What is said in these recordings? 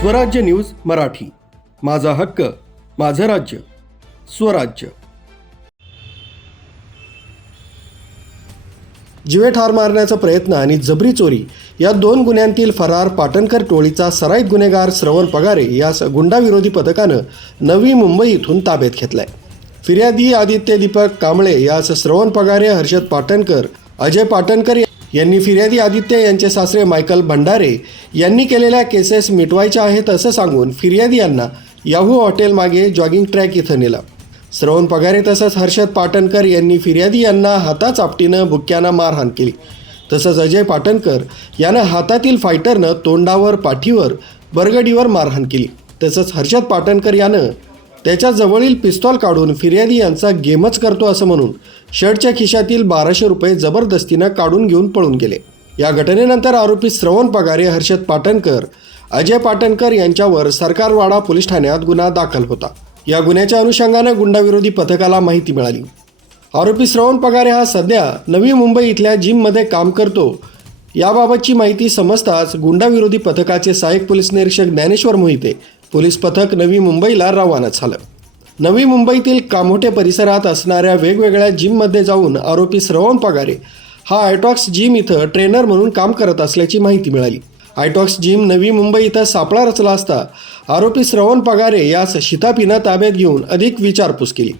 स्वराज्य न्यूज मराठी, माझा हक्क, माझं राज्य, स्वराज्य। जीवे ठार मारण्याचा प्रयत्न आणि जबरी चोरी या 2 गुन्ह्यांतील फरार पाटणकर टोळीचा सराईत गुन्हेगार श्रवण पगारे यास गुंडाविरोधी पथकानं नवी मुंबई इथून ताब्यात घेतलाय। फिर्यादी आदित्य दीपक कांबळे यास श्रवण पगारे, हर्षद पाटणकर, अजय पाटणकर यांनी फिर्यादी आदित्य यांचे सासरे मायकल भंडारे यांनी केलेल्या केसेस मिटवायच्या आहेत असं सांगून फिर्यादी यांना याहू हॉटेल मागे जॉगिंग ट्रॅक इथं नेलं। श्रवण पगारे तसंच हर्षद पाटणकर यांनी फिर्यादी यांना हाताचापटीनं बुक्क्यानं मारहाण केली। तसंच अजय पाटणकर यानं हातातील फायटरनं तोंडावर, पाठीवर, बरगडीवर मारहाण केली। तसंच हर्षद पाटणकर यानं त्याच्या जवळील पिस्तॉल काढून फिर्यादी यांचा गेमच करतो असं म्हणून शर्टच्या खिशातील 1200 रुपये जबरदस्तीनं काढून घेऊन पळून गेले। या घटनेनंतर आरोपी श्रवण पगारे, हर्षद पाटणकर, अजय पाटणकर यांच्यावर सरकारवाडा पोलीस ठाण्यात गुन्हा दाखल होता। या गुन्ह्याच्या अनुषंगानं गुंडाविरोधी पथकाला माहिती मिळाली। आरोपी श्रवण पगारे हा सध्या नवी मुंबई इथल्या जिममध्ये काम करतो। याबाबतची माहिती समजताच गुंडाविरोधी पथकाचे सहाय्यक पोलीस निरीक्षक ज्ञानेश्वर मोहिते पोलीस पथक नवी मुंबईला रवाना झालं। नवी मुंबईतील कामोठे परिसरात असणाऱ्या वेगवेगळ्या जिममध्ये जाऊन आरोपी श्रवण पगारे हा आयटॉक्स जिम इथं ट्रेनर म्हणून काम करत असल्याची माहिती मिळाली। आयटॉक्स जिम नवी मुंबई इथं सापळा रचला असता आरोपी श्रवण पगारे यास शिताफीनं ताब्यात घेऊन अधिक विचारपूस केली।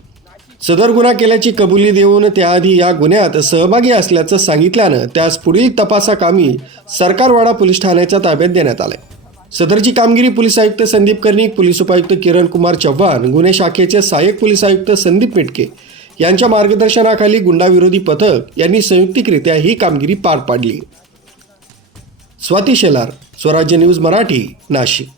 सदर गुन्हा केल्याची कबुली देऊन त्याआधी या गुन्ह्यात सहभागी असल्याचं सांगितल्यानं त्यास पुढील तपासाकामी सरकारवाडा पोलीस ठाण्याच्या ताब्यात देण्यात आले। सदरची कामगिरी पोलीस आयुक्त संदीप कर्णिक, पोलीस उपायुक्त किरण कुमार चव्हाण, गुन्हे शाखेचे सहाय्यक पोलीस आयुक्त संदीप मिटके यांच्या मार्गदर्शनाखाली गुंडाविरोधी पथक यांनी संयुक्तिकरित्या ही कामगिरी पार पाडली। स्वाती शेलार, स्वराज्य न्यूज मराठी, नाशिक।